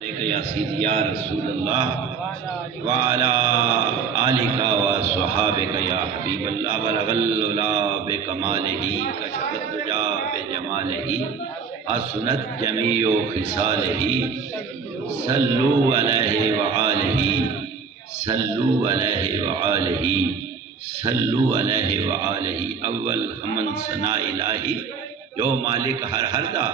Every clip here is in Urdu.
یا سیدی یا رسول اللہ وعلا آلکا و صحابکا یا حبیب اللہ بلغ العلا بکمالہی کشف الدجا بجمالہی حسنت جمیع خصالہی صلو علیہ وآلہ صلو علیہ وآلہ صلو علیہ وآلہ اول حمد ثناء الہی جو مالک ہر دا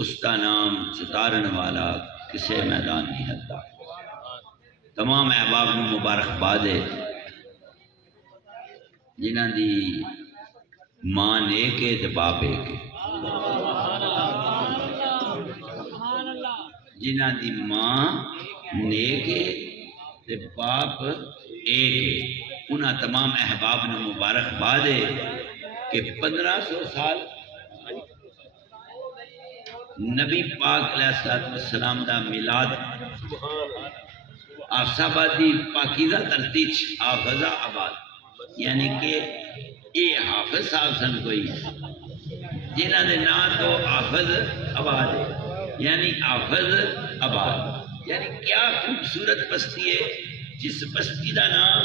اس کا نام ستارن والا کسے میدان نہیں ہلدا۔ تمام احباب نو مبارکباد ہے جنہاں دی ماں نیک ہے تے باپ ایک ہے، جنہاں دی ماں نیک ہے تے باپ ایک ہے، انہاں تمام احباب نو مبارکباد ہے کہ 1500 سال نبی پاک علیہ السلام دا میلاد آفسابادی پاکیزہ ترتیچ حافظہ آباد، یعنی کہ یہ حافظ صاحب سن کوئی جنہاں دے نام تو حافظ آباد ہے، یعنی حافظ آباد، یعنی کیا خوبصورت بستی ہے جس بستی دا نام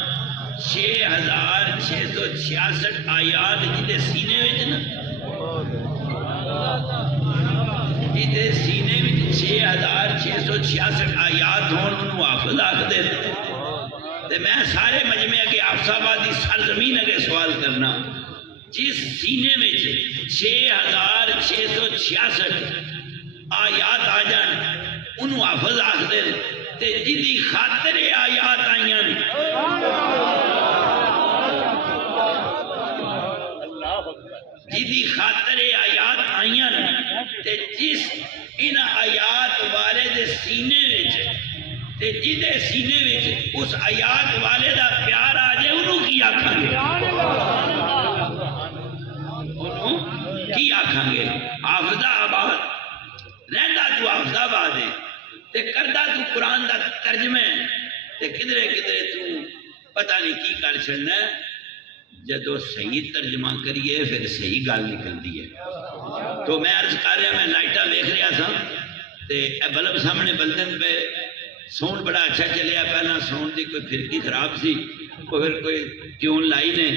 6666 آیات جدے سینے وچ جیدے سینے میں 6666 آیات ہون انہوں حافظ آکھ دے تے میں سارے مجمع کے حافظ آبادی سرزمین اگے سوال کرنا جس سینے میں 6666 آیات آ جان انہوں حافظ آکھ دے تے جدی خاطر آیات آئیاں جدی خاطر آیات آئیاں تے جس ان آیات والے دے سینے وچ تے جدے سینے وچ اس آیات والے دا پیار آ جائے انہوں کی آکھاں گے، انہوں کی آکھاں گے حافظہ آباد رہندا تو حافظہ آباد ہے تے کردہ تو قرآن دا ترجمہ تے کدرے کدرے تو پتہ نہیں کی کر چھڑنا ہے، جدو صحیح ترجمہ کریے پھر صحیح گال نکل دی ہے۔ تو میں عرض کر رہا میں لائٹا دیکھ رہا تھا تے بلب سامنے بلدن پہ سون بڑا اچھا چلیا، پہلا سون دی کوئی پھرکی خراب سی، پھر کوئی ٹیون لائی نے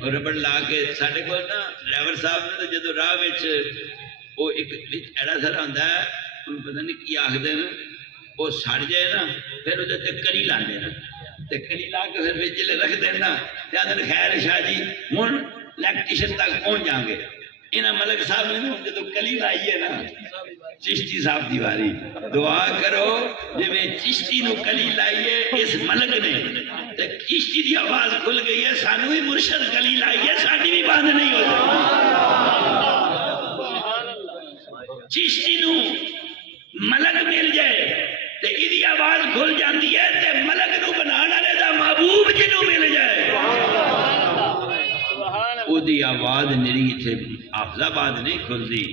اور ربڑ لا کے ساڑھے کو نا ڈرائیور صاحب نے جدو راہ وچ وہ ایک ایڑا سر آندا ہے ان پتہ نہیں کی آخ دے نا وہ سڑ جائے نا پھر وہ تے کری لاندے نا تے کلی لا کے پھر وچلے رکھ دینا تے آندے خیر شاہ جی ہن الیکٹریشن تک پہنچ جاؤں گے۔ انہاں ملک صاحب نے جدو کلی لائیے نا چشتی صاحب دیواری دعا کرو جویں چشتی نو کلی لائیے اس ملک نے تے چشتی دی آواز کھل گئی ہے سانو بھی مرشد کلی لائیے ساڈی بھی بند نہیں ہو سکتی، چشتی نو ملک مل جائے تے ایدی آواز کھل جاندی ہے تے ملک نو بنانا لے دا محبوب جنو مل جائے او دی آواز نری تھے حافظ آباد نہیں کھل دی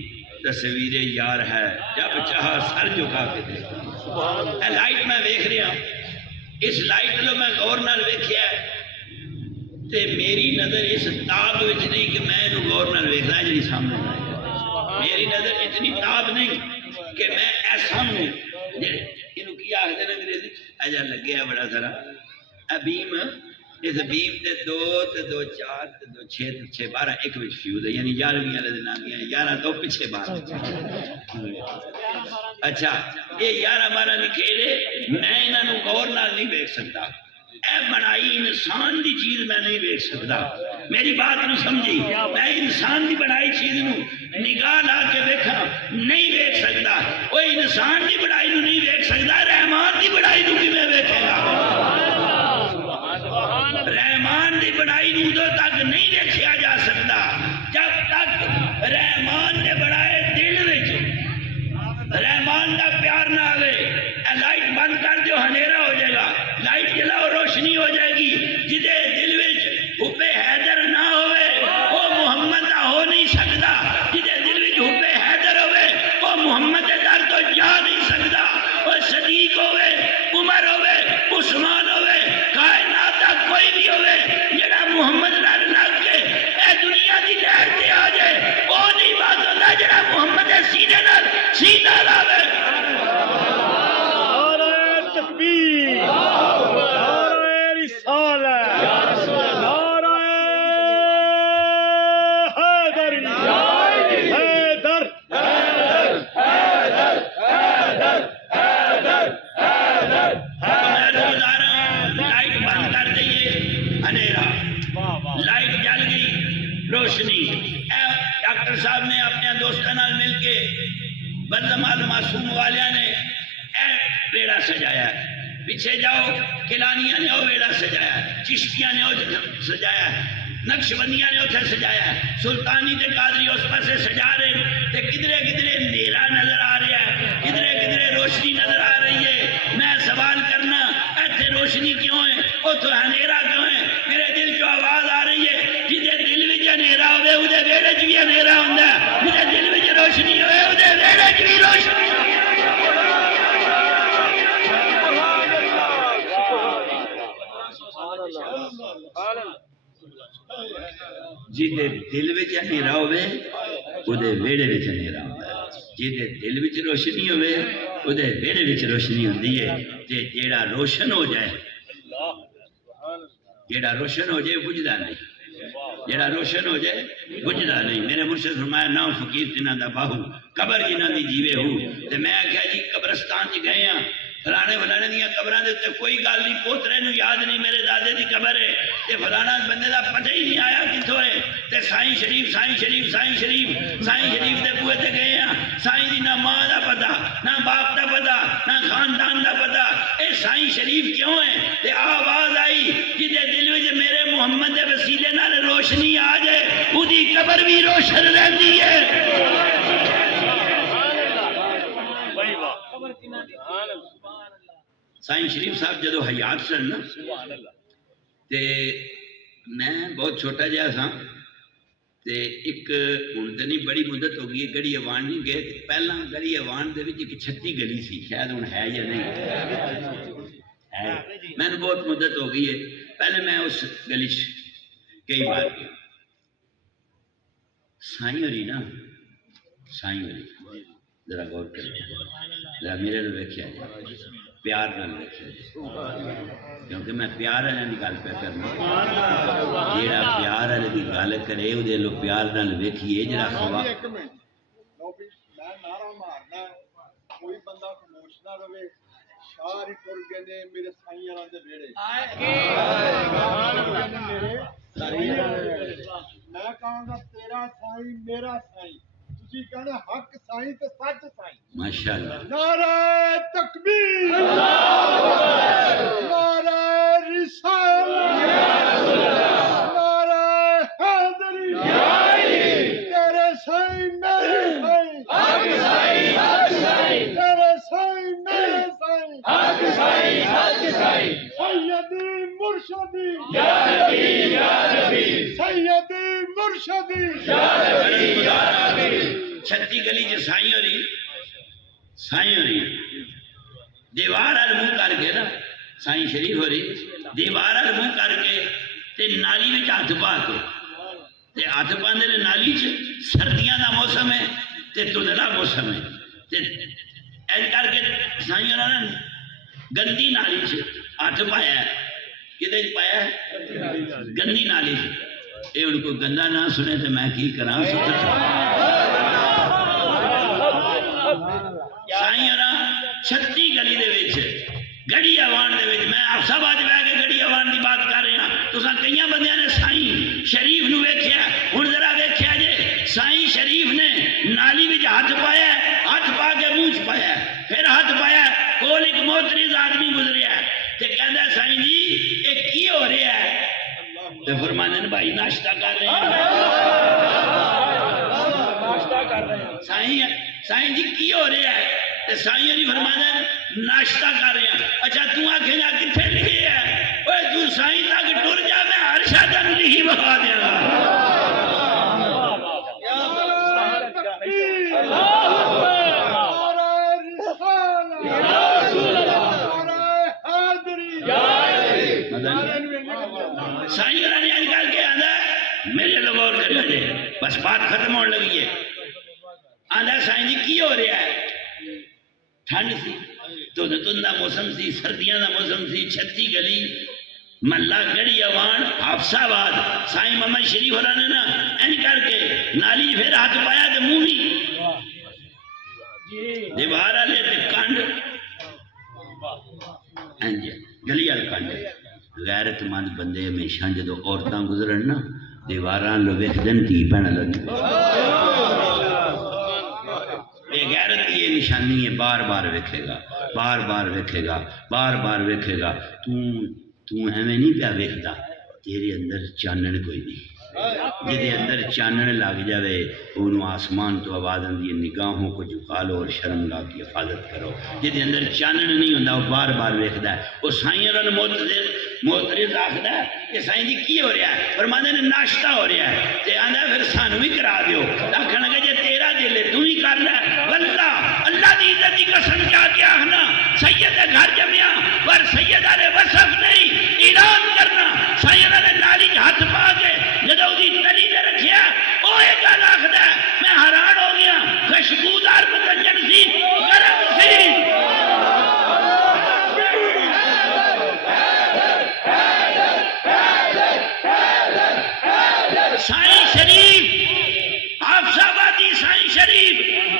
تصویر یار ہے جب چاہا سر جھکا کے دیکھا۔ اے لائٹ میں دیکھ رہا اس لائٹ لو میں غور نال ویکھیا تے میری نظر اس تاب وچ نہیں کہ میں انہوں غور نال ویکھ رہا جی سامنے میری نظر اتنی تاب نہیں کہ میں ایسا ہوں انہوں کی آخ دینا انگریزی ایجا لگے ہے بڑا سارا ابیم اس بیم تے 2 تے 2 4 تے 2 6 تے 6 12 ایک وچ فیوز ہے یعنی 11ویں والے دن آ گیا 11 تو پیچھے 12 اچھا یہ 11 12 نہیں کھیلے میں انہاں نو غور نال نہیں دیکھ سکتا، اے بنائی انسان دی چیز میں نہیں دیکھ سکتا، میری بات نو سمجھی میں انسان دی بنائی چیز نو نگاہ لا کے دیکھا نہیں دیکھ سکتا، وہ انسان دی بنائی نو نہیں دیکھ سکتا رحمان دی بنائی نو کی میں دیکھے گا، رحمان دی بنائی نو تو تک نہیں دیکھیا جا سکتا جب تک رحمان نے بنائے دل وچ رحمان دا پیار نہ آئے۔ لائٹ بند کر جو ہنیرا ہو جائے گا، لائٹ جلاؤ روشنی ہو جائے گی، جدے دل وچ حب حیدر نہ ہوئے وہ محمد دا ہو نہیں سکتا، جدے دل وچ حب حیدر ہوئے وہ محمد در تو جا نہیں سکتا، وہ صدیق ہوئے عمر ہوئے عثمان ہوئے کائنات دا کوئی بھی ہوئے جڑا محمد نال لگ کے اے دنیا دی لہر تے آ جائے وہ نہیں بات ہوتا جڑا محمد سینے نال سیدھا لاوے۔ ڈاکٹر صاحب نے اپنے دوستوں نال مل کے بدمال معصوم والیاں نے اے بیڑا سجایا ہے، پیچھے جاؤ کلانیاں نے وہ بیڑا سجایا ہے، چشتیاں نے وہ سجایا ہے، نقش بندیاں نے اتھے سجایا ہے، سلطانی تے قادری اس پاسے سجا رہے تے کدھرے کدھرے نیرا نظر آ رہا ہے، کدھرے کدھرے روشنی نظر آ رہی ہے۔ میں سوال کرنا ایتھے روشنی کیوں ہے، اتھے اندھیرا کیوں ہے؟ میرے دل چو آواز آ رہی ہے جدے دل وچ اندھیرا ہوے اودے ویڑے وچ بھی اندھیرا ہوندا ہے، جدے دل وچ روشنی ہوے اودے ویڑے وچ بھی روشنی۔ جدے دل وچ اندھیرا ہوے اودے ویڑے وچ اندھیرا ہوندا ہے، جدے دل وچ روشنی ہوے اودے ویڑے وچ روشنی ہوندی ہے۔ تے جیڑا روشن ہو جائے، جیڑا روشن ہو جائے بجھدا نہیں، جیڑا روشن ہو جائے بجھدا نہیں۔ میرے مرشد فرمایا نہ فقیر جنہاں دا باہو قبر جنہاں دی جیوے ہو۔ تے میں آکھیا جی قبرستان چ گئے ہاں، فلانے فلانے دیاں قبراں دے تے کوئی گل نہیں، پوترے نو یاد نہیں میرے دادے دی قبر ہے، تے فلانا بندے دا پتہ ہی نہیں آیا کتھوں ہے، تے سائیں شریف سائیں شریف سائیں شریف سائیں شریف دے بوئے تے گئے ہاں، سائیں دی نہ ماں دا پتہ نہ باپ دا پتہ نہ خاندان دا پتہ، اے سائیں شریف کیوں ہے؟ تے آواز آئی جدے دل وچ میرے محمد دے وسیلے نال روشنی آ جائے اودی قبر بھی روشن رہندی ہے۔ سائیں شریف صاحب جدو حیات سن نا تے میں بہت چھوٹا جہا سا تے ایک ہن تے نہیں بڑی مدت ہو گئی گڑی ایوان نہیں گئے، پہلا گڑی ایوان دے وچ ایک چھتی گلی سی، شاید ہن ہے یا نہیں ہے، میں نے بہت مدت ہو گئی ہے، پہلے میں اس گلی کئی بار گیا۔ سائیں ہوری نا سائیں ہوری ذرا غور کریں، ذرا میرے نال ویکھیا جائے، پیار نال ویکھیا جائے، کیونکہ میں پیار والے دی گل پہ کرنا، جیڑا پیار والے دی گل کرے وہ لو پیار نال ویکھیے، جڑا خوا میں نعرہ مارنا کوئی بندہ خاموش نہ رہے، شاہ ہی ٹر گئے نے میرے سائیں والا دے ویڑے، میں کہاں گا تیرا سائیں میرا سائیں، تسی کہنا حق سائیں تے سچ سائیں۔ ماشاءاللہ، نعرہ تکبیر، نعرہ رسالت، نعرہ حیدری، تیرے سائیں میرے سائیں، حق سائیں حق سائیں، تیرے سائیں میرے سائیں، حق سائیں حق سائیں، سیدی مرشدی یا نبی یا نبی، سیدی مرشدی یا نبی یا نبی۔ چھتی گلی جو سائیں ہو رہی دیوار ال منہ کر کے نا سائیں شریف ہو رہی دیوار ال منہ کر کے تے نالی میں ہاتھ پا کے تے ہاتھ پاندے نے نالی چ، سردیاں دا موسم ہے تے دھندلا موسم ہے تے ایج کر کے سائیں ہونا گندی نالی چ ہاتھ پایا ہے، کدے پایا ہے گندی نالی چ، اے ان کو گندا نہ سنے تے میں کی کراں سائیں چھتی گلی دے وچ گڑی آوان دے وچ، میں آپ سب آج بہ کے گڑی آوان دی بات کر رہے ہیں، تساں کئیاں بندیاں نے سائیں شریف نو ویکھیا، ہن ذرا ویکھیا جے سائیں شریف نے نالی وچ ہاتھ پایا، ہاتھ پا کے منہ چ پایا، پھر ہاتھ پایا، کول ایک محترم آدمی گزریا تے کہندا سائیں جی اے کی ہو رہا ہے؟ تے فرمانے نے بھائی ناشتہ کر رہے ہیں، ناشتہ کر رہے ہیں۔ سائیں جی کی ہو رہا ہے؟ تے سائیں جی فرمانے ناشتہ کر رہے ہیں۔ اچھا تو آکھے گا کتنے لکھی ہے؟ اوے تو سائیں تک ٹر جا، میں ہر شاہ لکھی بخا دیا گا۔ سائیں نے آج کل کے آدھا میرے لوگ اور کر لے بس بات ختم ہونے لگی ہے، آدھا سائیں جی کی ہو رہا ہے؟ ٹھنڈ سی تو تندہ موسم سی، سردیاں دا موسم سی، چھتی گلی ملہ گڑی آوان حافظ آباد، سائیں محمد شریف ہونا نے نا این کر کے نالی پھر ہاتھ پایا تے منہ نہیں دیوارہ لے تے کانڈ گلی آل کانڈ۔ غیرت مند بندے ہمیشہ جدو عورتاں گزرن نا دیواراں لو ویکھ دن تھی پہنا لگی نشانی ہے، بار بار ویکھے گا، بار بار ویکھے گا، بار بار ویکھے گا۔ تو ایویں نہیں پیا ویکھدا، تیرے اندر چانن کوئی نہیں۔ جدے اندر چانن لگ جاوے انہوں آسمان تو آواز آندی ہے نگاہوں کو جھکا لو اور شرم لا کی حفاظت کرو۔ جدے اندر چانن نہیں ہوندا وہ بار بار ویکھدا ہے۔ وہ سائیں اور معترض آخدا ہے کہ سائیں جی کی ہو رہا ہے؟ فرماندے نے ناشتہ ہو رہا ہے تے آندا پھر سانو بھی کرا دیو۔ آکھن لگا جے تیرا دل ہے تو ہی کر لے۔ واللہ اللہ دی عزت دی قسم کیا کیا ہنا سید دے گھر جمیا پر سید علیہ وصف نہیں اعلان کرنا۔ سید نے نالی ہاتھ پا کے جدو دی تلی نے رکھیا او ایک گل آخدا ہے میں حیران ہو گیا، خوشبودار متنجن سی، گرم سی۔ سائیں شریف حافظ آبادی سائیں شریف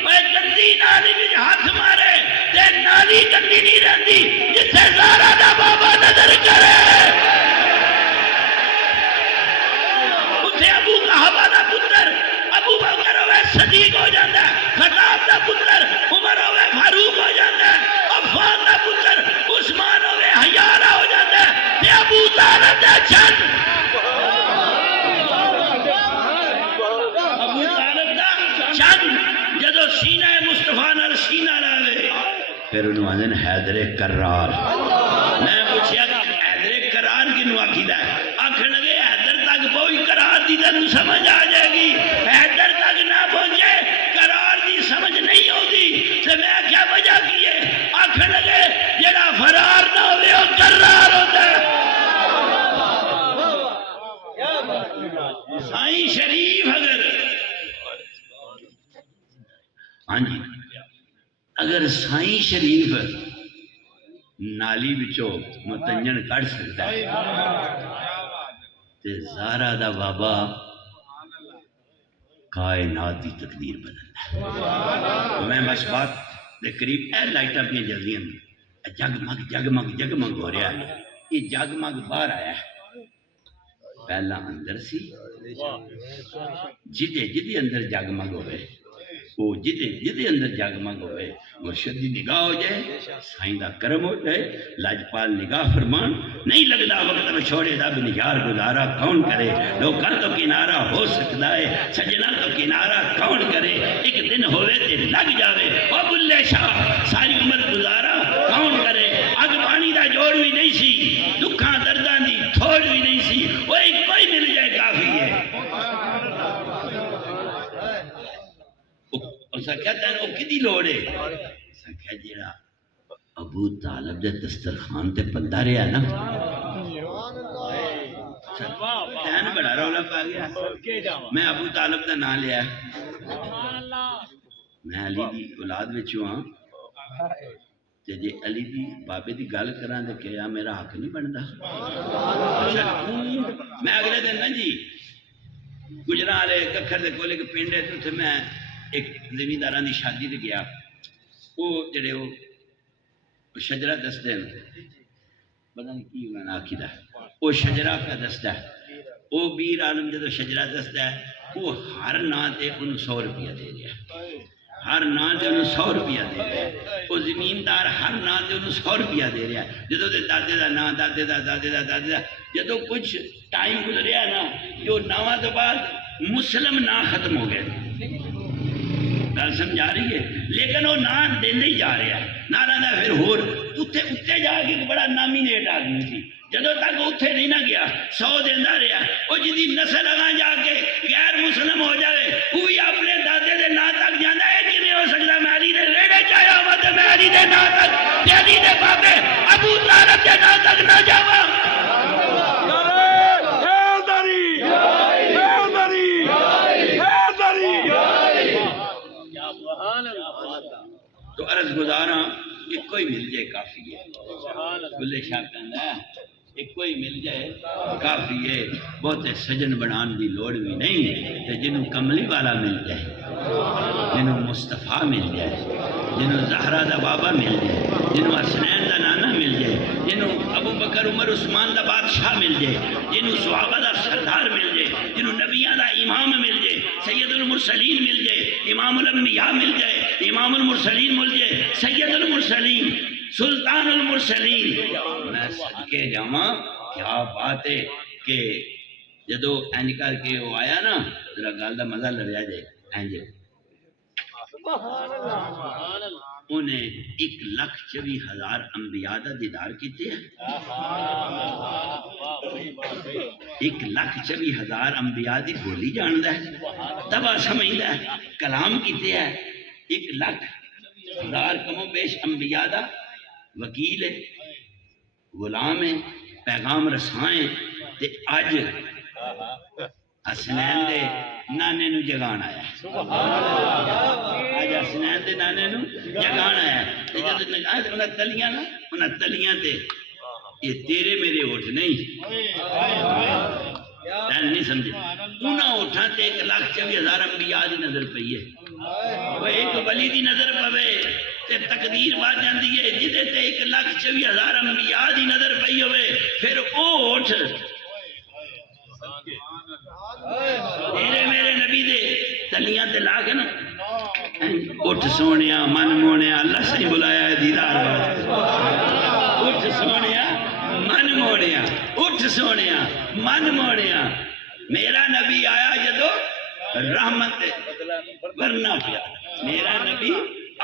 وہ گندی نالی میں ہاتھ مارے تے نالی گندی نہیں رہندی جتھے زہرا دا بابا نظر کرے۔ اتھے ابو قحافہ دا پتر ابو بکر ہوئے صدیق ہو جاتا ہے، خطاب دا پتر عمر ہوئے فاروق ہو جاتا ہے، عفان دا پتر عثمان ہوئے حیارہ ہو جاتا ہے تے ابو طالب دا چھن جدو سینہ مصطفیٰ نال سینہ لاوے پھر انہوں آدھن حیدر کرار۔ میں پوچھیا کہ حیدر کرار کنوں آکھیدا ہے؟ آکھن لگے حیدر تک پہنچ کرار دی تینوں سمجھ آ جائے گی، حیدر تک نہ پہنچے کرار دی سمجھ نہیں ہوتی۔ تو میں کیا وجہ کی ہے؟ آکھن لگے جڑا فرار نہ ہوئے وہ کرار ہوتا ہے۔ سائیں شریف ہاں جی اگر سائیں شریف نالی بچو متنجن کڑ سکتا ہے تے زہرا دا بابا کائنات دی تقدیر بدلتا ہے۔ میں بس بات دے قریب اے لائٹاں پہ جلدی ہیں جگمگ جگمگ جگمگ ہو رہا ہے، یہ جگمگ باہر آیا ہے، پہلا اندر سی جدے اندر جگمگ ہوئے وہ جدے اندر جگمگ ہوئے مرشد دی نگاہ ہو جائے، سائیں دا کرم ہو جائے، لاجپال نگاہ فرمان نہیں لگدا وقت میں چھوڑے دا بھی نگار گزارا کون کرے، لوکاں تو کنارہ ہو سکتا ہے سجنا تو کنارہ کون کرے، ایک دن ہوئے تے لگ جاوے او بلے شاہ ساری عمر گزارا کون کرے۔ اگ پانی دا جوڑ بھی نہیں سی، دکھاں درداں دی تھوڑ بھی نہیں سی، وہ ایک کوئی مل جائے کافی ہے۔ اسا کہتا ہے وہ کدی لوڑے، اسا کہا جیڑا ابو طالب دے دسترخوان تے بندہ رہا نا کہن بڑا رولا پا گیا۔ میں ابو طالب دا نام لیا، میں علی دی اولاد وچوں ہاں تے جے علی دی بابے دی گل کراں تے کیا میرا حق نہیں بندا؟ میں اگلے دن نا جی گجراں والے ککھر دے کولے کے پنڈ ہے تے میں ایک زمینداراں دی شادی تے گیا، وہ جڑے وہ شجرہ دستے ہیں پتہ نہیں کی انہوں نے آکھیدہ وہ شجرہ کا دستا ہے، وہ بیر عالم جدو شجرہ دستا ہے وہ ہر نام تے انہوں 100 روپیہ دے دیا، ہر نام تے انہوں 100 روپیہ دے دیا، وہ زمیندار ہر نام تے انہوں 100 روپیہ دے رہا ہے۔ جدو دے دادے دا نام دادے دا دادے دا دادے دا جدو کچھ ٹائم گزریا نا جو نواں تو بعد مسلم نام ختم ہو گئے، گل سمجھا رہی ہے، لیکن وہ نام دینے ہی جا رہا ہے، نہ پھر ہور اتنے جا کے ایک بڑا نامینیٹ آدمی تھی، جدو تک اتنے نہیں نہ گیا 100 دینا رہا، وہ جدی نسل اگاں جا کے غیر مسلم ہو جائے وہ بھی اپنے دادے دے نا تک جانا ہے کہ نہیں ہو سکتا میں علی دے ریڑے چاہیا ہوا تو میں علی دے نا تک علی دے بابے ابو طالب دے نا تک نہ جاوا۔ تو عرض گزاراں ایک کوئی مل جائے کافی ہے، بلے شاہ کہنا ہے ایک کوئی مل جائے کافی ہے، بہتے سجن بنان دی لوڑ بھی نہیں ہے، جنہوں کملی والا مل جائے، جنہوں مصطفیٰ مل جائے، جنہوں زہرا دا بابا مل جائے، جنہوں حسنین دا نانا مل جائے، جنہوں ابو بکر عمر عثمان دا بادشاہ مل جائے، جنہوں صحابہ دا سردار مل جائے، جنہوں نبیان دا امام مل جائے، سید المرسلین مل جائے، امام الانبیاء مل جائے، امام المرسلین ملجے سید المرسلین سلطان المرسلین میں صدقے جاواں کیا بات ہے کہ جدو اینج کر کے وہ آیا نا ذرا گل دا مزہ لڑیا جائے اینج انہیں 1,24,000 انبیاء دا دیدار کیتے ہیں 1,24,000 انبیاء دی بولی جاندا ہے تبا سمجھدا ہے کلام کیتے ہیں 1,00,000 کم و بیش انبیاء دا وکیل ہے غلام ہے پیغام رسائیں تے اج حسنین دے نانے نو جگان آیا آج حسنین دے نانے نو جگان آیا تے جد انہاں تلیاں نا انہاں تلیاں تے یہ تیرے میرے اٹھ نہیں تین نہیں سمجھے انہاں اٹھاں تے 1,24,000 انبیاء دی نظر پئی ہے وہ ایک ولی دی نظر پوے تے تقدیر بات جاندی ہے جدے تے 1,24,000 انبیاء دی نظر پئی ہوئے پھر او اٹھ تیرے میرے نبی دے تلیاں تے لا کے نا اٹھ سونیا من مونیا اللہ سے بلایا ہے دیدار واسطے اٹھ سونیا من مونیا اٹھ سونیا من مونیا میرا نبی آیا جدو رحمت ورنہ پیا میرا نبی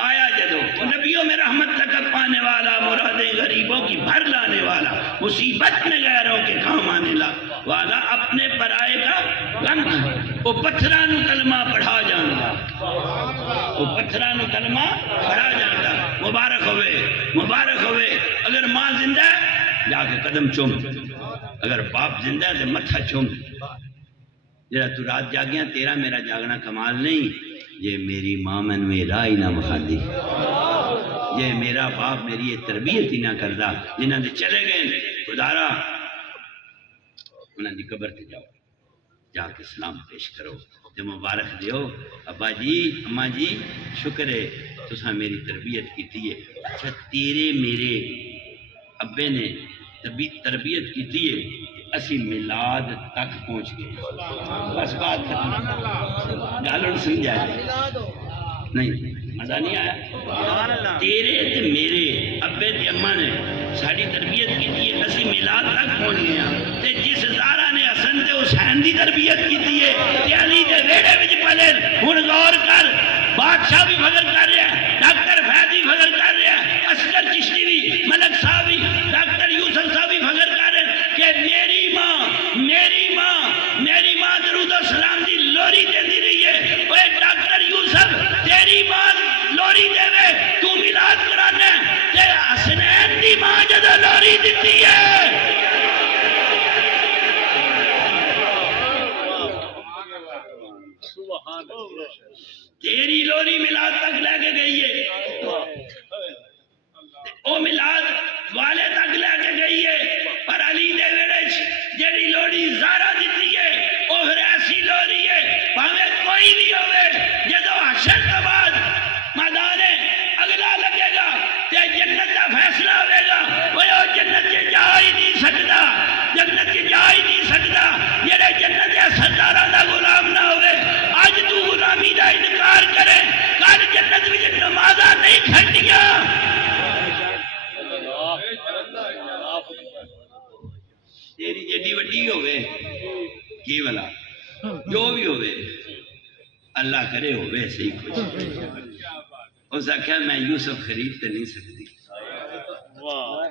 آیا جدو وہ نبیوں میں رحمت لقب پانے والا مرادیں غریبوں کی بھر لانے والا مصیبت میں غیروں کے کام آنے والا اپنے پرائے کا غم وہ پتھرانو کلمہ پڑھا جاندا وہ پتھرانو کلمہ پڑھا جاندا مبارک ہوئے اگر ماں زندہ ہے جا کے قدم چوم اگر باپ زندہ ہے تو متھا چوم جرا تو رات جاگیاں تیرا میرا جاگنا کمال نہیں یہ میری ماں میں راہ ہی نہ مخالی یہ میرا باپ میری یہ تربیت ہی نہ کردا جنہاں دے چلے گئے خدارا انہاں دی قبر تے جاؤ جا کے سلام پیش کرو تے مبارک دیو ابا جی اماں جی شکر ہے تساں میری تربیت کیتی ہے اچھا تیرے میرے ابے نے تربیت کیتی ہے اسی میلاد تک پہنچ گئے بس بات ختم گالوں سمجھا جائے نہیں مزہ نہیں آیا تیرے تے میرے ابے تے اماں نے ساری تربیت کی ہے اسی میلاد تک پہنچ گئے تے جس زارا نے حسن تے حسین دی تربیت کی ہے تے علی دے ویڑے وچ پلے ہن غور کر بادشاہ بھی فخر کر رہا ہے ڈاکٹر فیض بھی فخر کر رہا ہے اصغر چشتی بھی ملک صاحب بھی ڈاکٹر یوسف صاحب بھی فخر کر رہے ہیں کہ میری ماں درود و سلام دی لوری دیندی رہی ہے اوے ڈاکٹر یوسف تیری ماں لوری دے وے تو میلاد کرانا تے حسنین دی ماں جدو لوری دیتی ہے تیری لوری میلاد تک لے کے گئی ہے او میلاد والے تک لے کے گئی ہے پر علی دے ویڑے جیڑی لوڑی زارا دیتی ہے او پھر ایسی لوڑی ہے پاویں کوئی بھی ہوئے جدو حشر کے بعد میدان اگلا لگے گا تے جنت کا فیصلہ ہوئے گا وہ جنت کے جا ہی نہیں سکتا جنت کے جا ہی نہیں سکتا جڑے جنت کے سرداراں دا غلام نہ ہوئے اج تو غلامی دا انکار کرے کل جنت وچ نمازاں نہیں کھڑیاں تیری جیڈی وڈی ہوئے کی والا جو بھی ہوئے اللہ کرے ہوئے صحیح کچھ اس آخیا میں یوسف خرید تے نہیں سکتی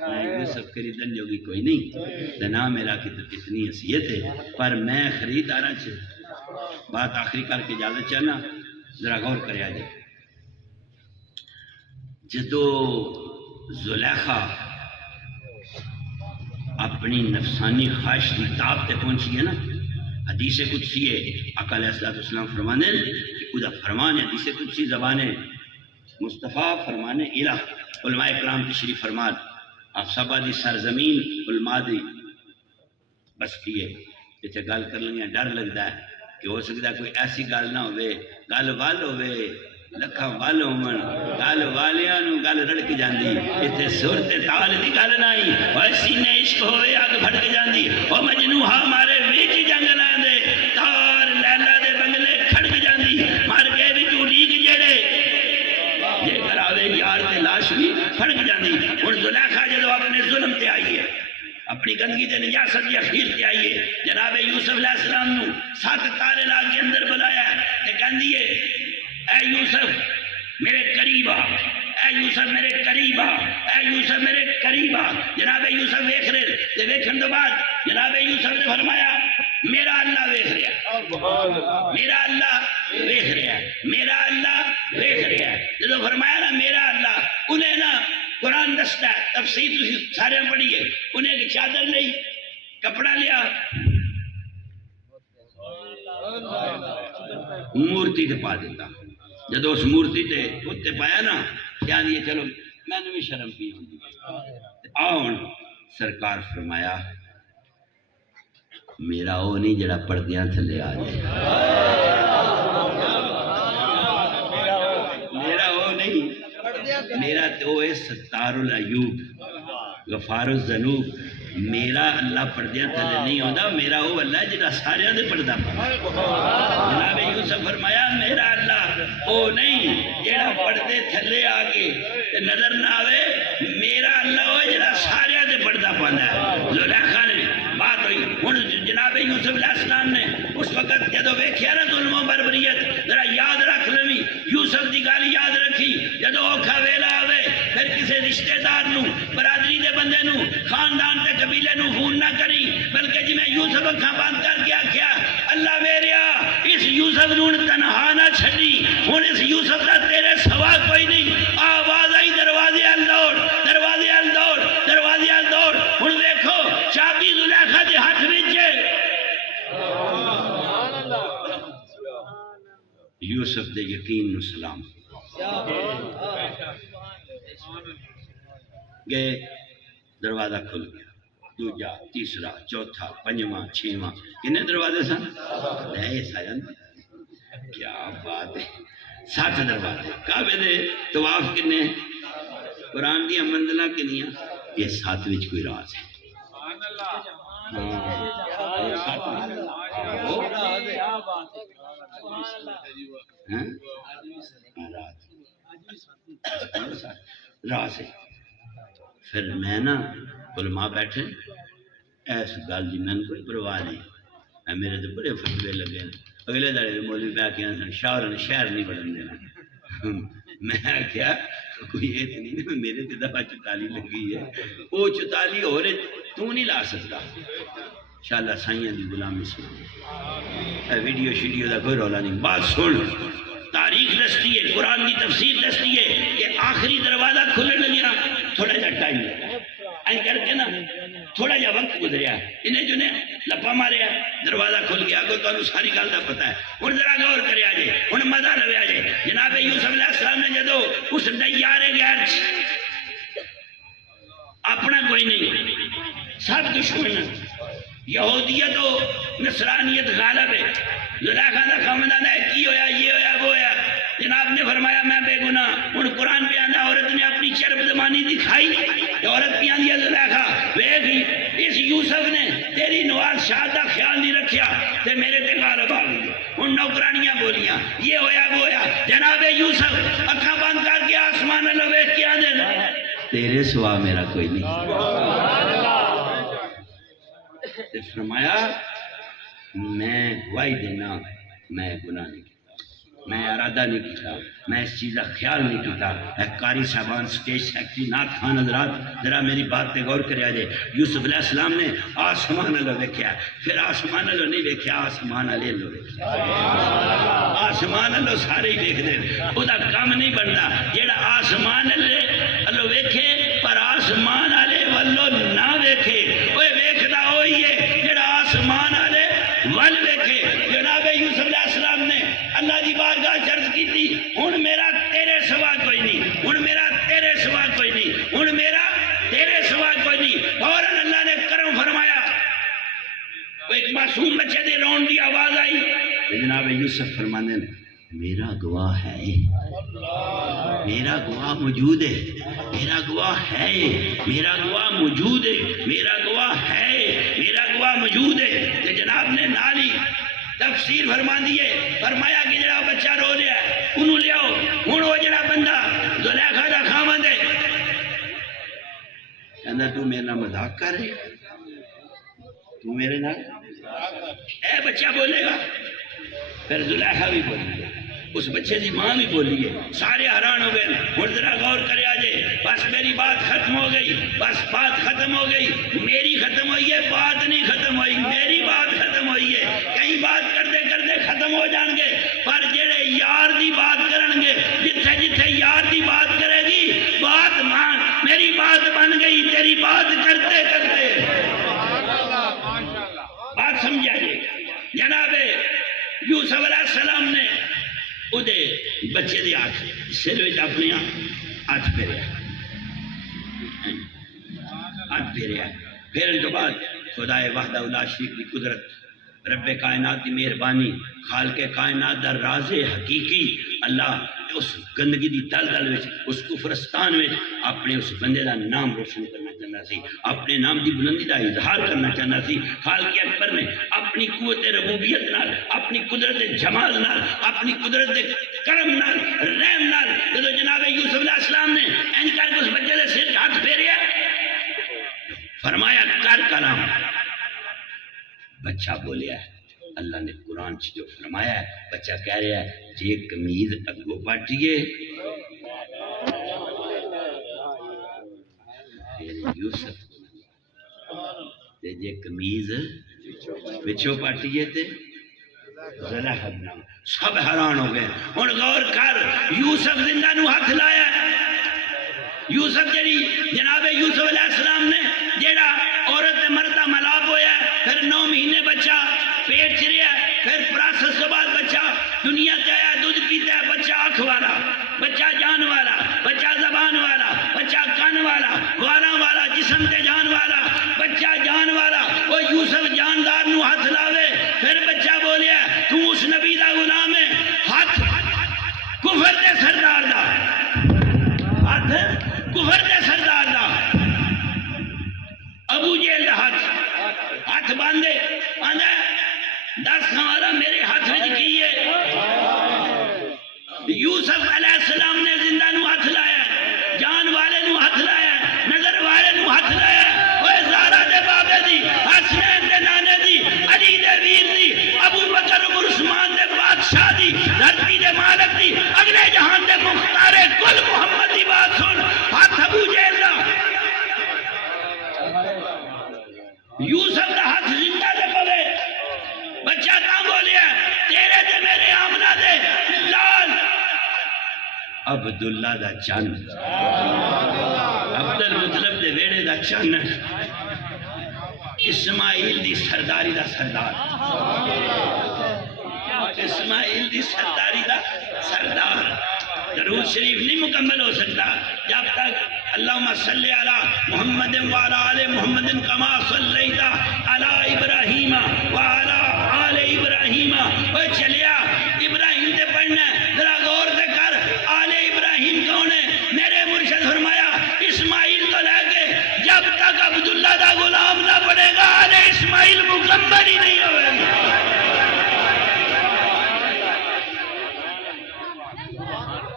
میں یوسف خریدن جوگی کوئی نہیں نہ میرا کتنی حیثیت ہے پر میں خریدارا بات آخری کر کے اجازت چاہنا ذرا غور کریا جائے جدو زلیخا اپنی نفسانی خواہش کی تاب تے پہنچی ہے نا حدیث قدسی ہے آقا علیہ السلام فرمانے کہ خدا فرمان ہے حدیث قدسی زبان مصطفیٰ فرمان الہ علماء اکرام تشریف فرمان آپ سبا دی سرزمین علماء دی بس کیے جیسے گل کر لیں ڈر لگتا ہے کہ ہو سکتا ہے کوئی ایسی گل نہ ہوئے گل وال ہوئے لکھاں وال ہومن گل والیاں نو گل رڑک جاندی ایتھے صورت تال دی گل نہیں اوے سینے عشق ہوئے اگ بھڑک جاندی او مجنوہا مارے وچ جنگلاں دے تار لیلا دے بنگلے کھڑک جاندی مر گئے وچ اڑیک جڑے پھڑک جاندی ہن زلیخا جدو اپنے ظلم تے آئی ہے اپنی گندگی تے نجاست دی اخیر تے آئی ہے جناب یوسف علیہ السلام نو 7 تارے لا کے اندر بلایا تے کہندی ہے اے یوسف میرے قریب آ اے یوسف میرے قریب آ اے یوسف میرے قریب آ جناب یوسف ویکھ رہے تے ویکھن تو بعد جناب یوسف نے فرمایا میرا اللہ ویکھ رہا میرا اللہ ویکھ رہا میرا اللہ ویکھ رہا جدو فرمایا نا میرا اللہ انہیں نا قرآن دستا ہے تفسیر تسی سارے پڑھیے انہیں ایک چادر لئی کپڑا لیا مورتی تے پا دیتا جدو اس مورتی تے اتنے پایا نا کیا نہیں چلو میں نے بھی شرم کی ہوں آن سرکار فرمایا میرا وہ نہیں جڑا پردیاں تھلے آ جائے میرا وہ نہیں میرا تو ہے ستار العیوب غفار الذنوب میرا اللہ پردیاں تھلے نہیں ہوتا میرا وہ اللہ جڑا سارے دے پردہ پا جناب یوسف فرمایا میرا اللہ وہ نہیں جڑا پردے تھلے آ کے نظر نہ آوے میرا اللہ وہ جڑا سارے دے پردہ پانا ہے زلیخا نے بات ہوئی ہن جناب یوسف علیہ السلام نے اس وقت جدو ویکھیا نا ظلم و بربریت ذرا یاد رکھ لوی یوسف دی گل یاد رکھی جدو اوکھا ویلا آوے پھر کسی رشتہ دار نو برادری دے بندے نو خاندان تے قبیلے نو فون نہ کری بلکہ جی میں یوسف اکھاں بند کر کے آکھیا اللہ میریا اس یوسف نو تنہا نہ چھڈی ہن اس یوسف دا تیرے سوا کوئی نہیں آواز آئی دروازے ال دوڑ دروازے ال دوڑ دروازے ال دوڑ ہن دیکھو چابی زلیخا دے ہاتھ وچ یوسف دے یقین نو سلام گئے دروازہ کھل گیا دوجا تیسرا چوتھا پنجواں چھواں کنے دروازے سن لے سائن کیا بات ہے 7 دروازے کعبے دے طواف کنے قرآن دی منزلاں کنیاں یہ 7 وچ کوئی راز ہے راز ہے پھر میں نا علماء بیٹھے ایس گل جی میں کوئی پرواہ نہیں میرے تو بڑے فتوے لگے اگلے دڑے مولوی پہ کے شہر نہیں بڑھن دینا میں کیا کوئی یہ نہیں میرے تو دفعہ 44 لگی ہے وہ 44 ہو رہے تو نہیں لا سکتا انشاءاللہ سائیاں دی غلامی سے ویڈیو شیڈیو دا کوئی رولا نہیں بات سن تاریخ دستی ہے قرآن کی تفسیر دستی ہے کہ آخری دروازہ کھلنے لگیا تھوڑا جا ٹائم لگا این کر کے نا تھوڑا جا وقت گزریا انہیں جو نے لپا ماریا دروازہ کھل گیا کوئی تو ساری گل کا پتہ ہے ہن ذرا غور کرے آ جائے ہن مزہ لوے آ جائے جناب یوسف علیہ السلام نے جدو اس دیار غیر اپنا کوئی نہیں سب دشمن یہودیت و نصرانیت غالب ہے زلیخا دا خاندان ہے کی ہویا یہ ہویا وہ ہویا جناب نے فرمایا میں بے گناہ ان قرآن پہ آنا عورت نے اپنی چرب زمانی دکھائی عورت پہ آندیا زلیخا ویکھی اس یوسف نے تیری نواز شاہ دا خیال نہیں رکھیا تے میرے تے غالب آ گئی ان نوکرانیاں بولیاں یہ ہویا وہ ہویا جناب یوسف اکھاں بند کر کے آسمان اللہ ویکھ کے آندے تیرے سوا میرا کوئی نہیں فرمایا میں گواہی دینا میں گناہ نہیں کیتا میں ارادہ نہیں کیتا میں اس چیز کا خیال نہیں کیتا قاری صاحبان سٹیج سیکٹری نعت خان حضرات ذرا میری بات پہ غور کریا جائے یوسف علیہ السلام نے آسمان اللہ دیکھا پھر آسمان اللہ نہیں دیکھا آسمان علیہ اللہ دیکھا آسمان اللہ سارے ہی دیکھ دیں وہ کام نہیں بنتا جیڑا آسمان اللہ ویکھے پر آسمان علیہ واللہ نہ ویکھے وہ ویکھدا ہوئی ہے جیڑا آسمان علیہ ول ویکھے جناب یوسف علیہ السلام نے اللہ دی بارگاہ عرض کی تھی ہن میرا تیرے سوا کوئی نہیں ہن میرا تیرے سوا کوئی نہیں ہن میرا تیرے سوا کوئی نہیں فوراً اللہ نے کرم فرمایا وہ ایک معصوم بچے دے رون دی آواز آئی جناب یوسف فرمانے میرا گواہ ہے میرا گواہ موجود ہے میرا گواہ ہے میرا گواہ موجود ہے میرا گواہ ہے میرا گواہ موجود ہے کہ جناب نے نالی تفسیر فرما دیے فرمایا کہ جڑا بچہ رو رہا ہے انہوں لے آؤ ہن وہ جڑا بندہ زلیخا دا خاوند ہے کہنا تو میرے نام مذاق کر رہے تو میرے نام اے بچہ بولے گا. پھر زلیخا بھی بولی ہے, اس بچے کی ماں بھی بولی ہے. سارے حیران ہو گئے. اور ذرا غور کرے آجے, بس میری بات ختم ہو گئی, بس بات ختم ہو گئی. میری ختم ہوئی ہے, بات نہیں ختم ہوئی. میری بات ختم ہوئی ہے. کئی بات کرتے کرتے ختم ہو جان گے, پر جڑے یار دی بات کرن گے, جتھے جتھے یار دی بات کرے گی, بات مان میری بات بن گئی تیری بات کرتے کرتے. بات سمجھا جی. جناب یوسف علیہ السلام نے اودے بچے دے ہاتھ سر وچ اپنے ہاتھ پھیریا, ہاتھ پھیریا. پھیرن تو بعد خدائے وحدہ لا شریک دی قدرت, رب کائنات دی مہربانی, خالق کائنات دا راز حقیقی اللہ اس گندگی دی دل وچ, اس کفرستان وچ اپنے اس بندے دا نام روشن کرنا چاہنا سی, اپنے نام دی بلندی دا اظہار کرنا چاہنا سی. خالق اکبر نے اپنی قوت ربوبیت نال, اپنی قدرت جمال نال, اپنی قدرت کرم نال, رحم نال, جدو جناب یوسف علیہ السلام نے این کر کے اس بچے دے سر ہاتھ پھیریا, فرمایا کر کلام. بچہ بولیا ہے. اللہ نے قرآن سے جو فرمایا ہے, بچہ کہہ رہا ہے جے قمیض اگو پٹیے یوسف, تے جے قمیض پچھو پٹیے تے زلیخا بناؤ. سب حیران ہو گئے. ہن غور کر, یوسف زندہ نو ہاتھ لایا. یوسف جڑی جناب یوسف علیہ السلام نے جیڑا عورت مردہ ملاب ہویا ہے, پھر 9 مہینے بچہ پیٹ چریا ہے, پھر پراسس کے بعد بچہ دنیا تے آیا, دودھ پیتا ہے, بچہ آنکھ والا, بچہ جان والا, بچہ زبان والا, بچہ کان والا, والا والا, جسم تے جان والا, بچہ جان والا. وہ یوسف جاندار نو ہاتھ لاوے, پھر بچہ بولیا تو اس نبی دا غلام ہے. ہاتھ کفر دے سردار دا, ہاتھ کفر دے سردار دا. ابو جہل دا ہاتھ باندھے, آندھا 10 ہمارا میرے ہاتھ میں کیے. یوسف علیہ السلام نے زندہ نو ہاتھ لایا, جان والے نو ہاتھ لایا, نظر والے نو ہاتھ لایا. وہ زارا دے بابے دی, حسنین دے نانے دی, علی دے ویر دی, ابو بکر عمر عثمان دے بادشاہ دی, دھرتی دے مالک دی, اگلے جہان دے مختار کل محمد دی بات سن. ہاتھ ابو جہل دا, یوسف دا ہاتھ زندہ دے پوے. بچہ کہاں بولیا تیرے دے میرے آمنہ دے لال عبداللہ دا چن, عبد المطلب دے ویڑے دا چن, اسماعیل دی سرداری دا سردار, اسماعیل دی سرداری دا سردار. درود شریف نہیں مکمل ہو سکتا جب تک اللہم صلی علی محمد وعلی آل محمد کما صلیت علی ابراہیم وعلی آل ابراہیم. وہ چلیا ابراہیم دے پڑھنا ہے, ذرا غور دے کر. آل ابراہیم کون ہے؟ میرے مرشد فرمایا اسماعیل تو لے کے جب تک عبداللہ دا غلام نہ پڑے گا آل اسماعیل مکمل ہی نہیں ہوئے گا.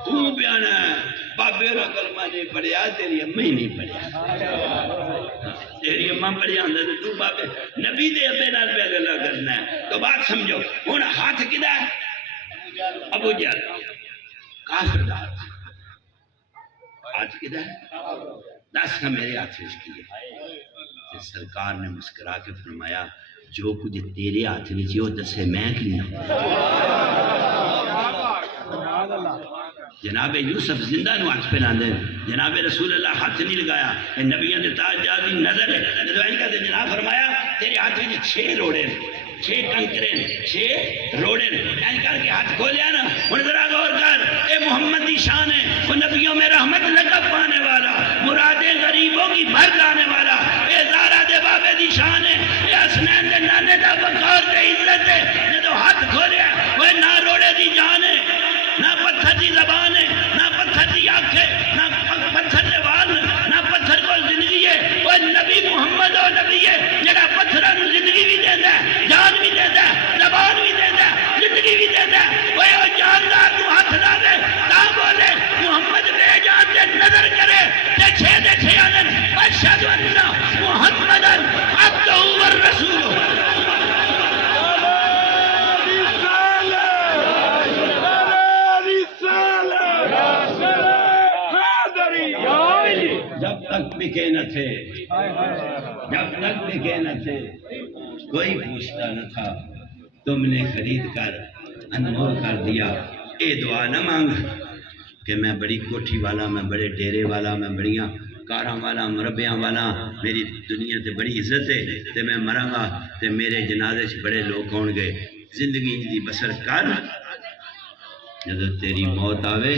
تو بیانا ہے بابے را کلمہ نہیں پڑھیا, تیری امی نہیں پڑھیا, تیری اماں پڑھیا ہوں تو تو بابے نبی دے ابے نال پہ گلا کرنا ہے. تو بات سمجھو, ہون ہاتھ کدھا ہے؟ ابو جہل کافر دا ہاتھ کدھا ہے؟ 10 میرے ہاتھ میں کیے. سرکار نے مسکرا کے فرمایا جو کچھ تیرے ہاتھ میں چاہیے وہ دسے میں کیا. جناب یوسف زندہ نو ہاتھ پہنا دے, جناب رسول اللہ ہاتھ نہیں لگایا. نبیان دے تاجدار دی نظر ہے. جدو ان کا دے جناب فرمایا تیرے ہاتھ میں 6 روڑے, 6 کنکرے, 6 روڑے. این کر کے ہاتھ کھولیا نا. ان ذرا غور کر, اے محمد دی شان ہے, وہ نبیوں میں رحمت لقب پانے والا, مرادیں غریبوں کی بھر لانے والا. اے زارا دے بابے دی شان ہے, اے حسنین دے نانے دا وقار دے عزت ہے. جدو ہاتھ کھولیا وہ نہ روڑے دی جان ہے, نہ پتھر دی زبان ہے, نہ پتھر دی آنکھ ہے, نہ پتھر دے وال, نہ پتھر کو زندگی ہے. وہ نبی محمد اور نبی ہے جڑا پتھراں نوں زندگی بھی دیندا ہے, جان بھی دیندا ہے, زبان بھی دیندا ہے, زندگی بھی دیندا ہے. وہ جاندار نوں ہاتھ لاوے تا بولے محمد بے جان تے نظر کرے تے 6 دے 6 آنن اشہد ان تھے، جب تک بکے نہ تھے کوئی پوچھتا نہ تھا، تم نے خرید کر انمول کر دیا۔ اے دعا نہ مانگ کہ میں بڑی کوٹھی والا، میں بڑے ڈیرے والا، میں بڑیاں کاراں والا، مربیاں والا، میری دنیا تے بڑی عزت ہے تے میں مراں گا تے میرے جنازے چ بڑے لوگ ہون گے۔ زندگی دی بسر کر، جدو تیری موت آوے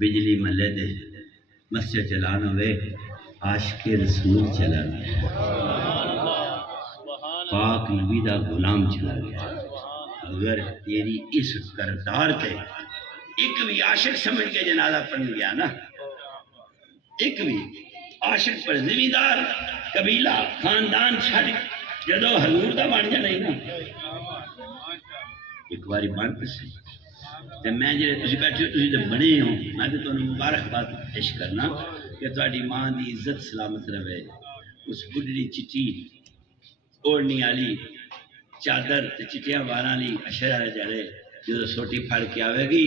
بجلی ملے دے مسجد چلان ہوئے عاشق رسول چلا گیا، پاک نبی دا غلام چلا گیا۔ اگر تیری اس کردار تے ایک بھی عاشق سمجھ کے جنازہ پڑھ گیا نا، ایک بھی عاشق پر زمیندار قبیلہ خاندان چھڑ جدو حضور دا بن جانا ہی نا، ایک باری بن پسے تے میں جڑے تسی بیٹھے ہو تسی تے بنے ہو، میں تے تانوں مبارکباد پیش کرنا کہ تہاڈی ماں دی عزت سلامت رہے۔ اس بڈڑی چٹی اوڑھنی والی چادر تے چٹیاں والاں لی اشرا جڑے جدو سوٹی پھڑ کے آوے گی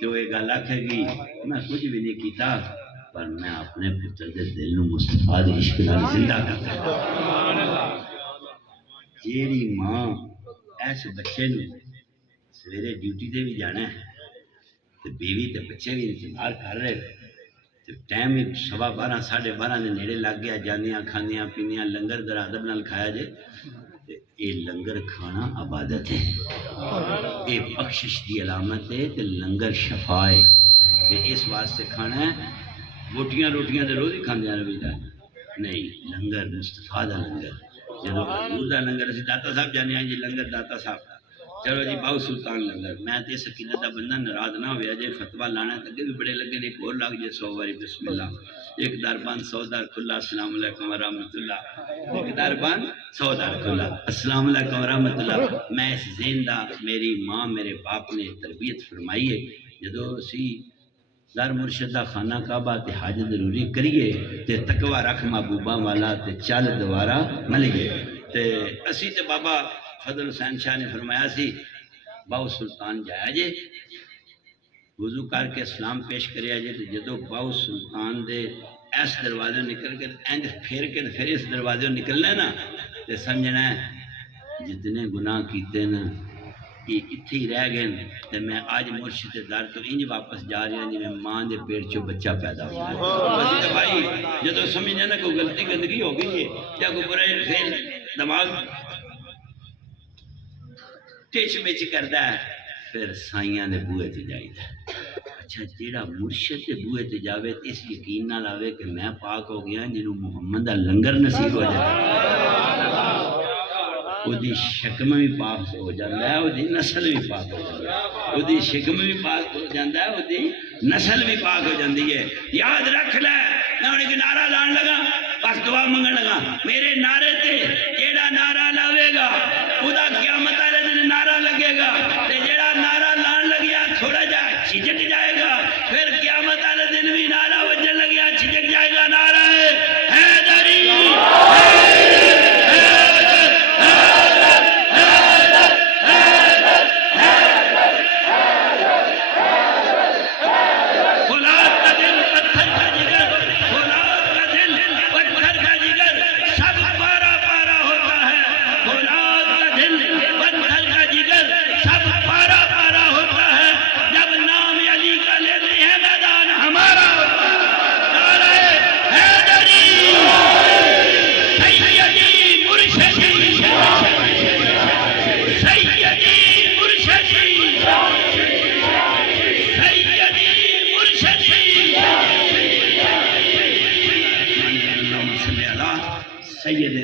تو یہ گل آکھے گی میں کچھ بھی نہیں کیتا پر میں اپنے پتر دے دل نو مصطفیٰ دے عشق نال زندہ کرتا۔ جیڑی ماں ایس بچے نو سویرے ڈیوٹی تے بھی جانا ہے تے بیوی تے بچے بھی انتظار کر رہے تے ٹائم 12:15 12:30 دے نیڑے لگ گیا، جاندیاں کھاندیاں پیندیاں لنگر در ادب نال کھایا جے تے اے لنگر کھانا عبادت ہے، اے بخشش دی علامت ہے تے لنگر شفا ہے تے اس واسطے کھانا ہے۔ بوٹیاں روٹیاں تے روز ہی کھاندیاں رہیدا نہیں، لنگر مصطفیٰ دا لنگر، جدو حضور دا لنگر اسی داتا صاحب جانے ہیں جی لنگر داتا صاحب، چلو جی باؤ سلطان لنگر، میں تے اس عقیدت دا بندہ ناراض نہ ہویا جے فتویٰ لانا تے اگے بھی بڑے لگے نے، ایک اور لگ جے 100 باری بسم اللہ، ایک در بند 100 در کھلا، السلام علیکم ورحمۃ اللہ، ایک در بند 100 در کھلا، السلام علیکم ورحمۃ اللہ۔ میں اس زندہ میری ماں میرے باپ نے تربیت فرمائی ہے، جدو اسی در مرشد دا خانہ کعبہ تے حج ضروری کریے تے تقوی رکھ محبوبہ والا تے چل دوارا ملے تے اسی تے بابا فضل حسین شاہ نے فرمایا سی باؤ سلطان جایا جے وضو کر کے سلام پیش کریا جے تے جدو باؤ سلطان دے اس دروازے نکل کے اینج پھیر کے پھر اس دروازے نکلنا نا تے سمجھنا ہے جتنے گناہ کیتے نا یہ اتھے ہی رہ گئے تے میں آج مرشد در تو انج واپس جا رہا جی میں ماں دے پیٹ چو بچہ پیدا ہوا بس تے بھائی جدو سمجھنا نا کوئی غلطی گندگی ہو گئی ہے یا کوئی برا فیل دماغ ٹچ مچ کردا ہے پھر سائیاں دے بوئے تے جائیدا اچھا جیڑا مرشد دے بوئے تے جاوے تے اس یقین نال آوے کہ میں پاک ہو گیا جنوں محمد دا لنگر نصیب ہو جائے وہ دی شکم بھی پاک ہو جاتا ہے، وہ دی نسل بھی پاک ہو جاتی ہے، وہ دی شکم بھی پاک ہو جاتا ہے، وہ دی نسل بھی پاک ہو جاتی ہے۔ یاد رکھ لے میں انہیں نعرہ لان لگا بس دعا منگن لگا میرے نعرے تے جیڑا نعرہ لاوے گا خدا قیامت والے دن نعرہ لگے گا تے جیڑا نعرہ لان لگیا تھوڑا جا چھجک جائے گا پھر قیامت والے دن بھی نعرہ وجن لگیا چھجک جائے گا۔ نعرہ حیدری سید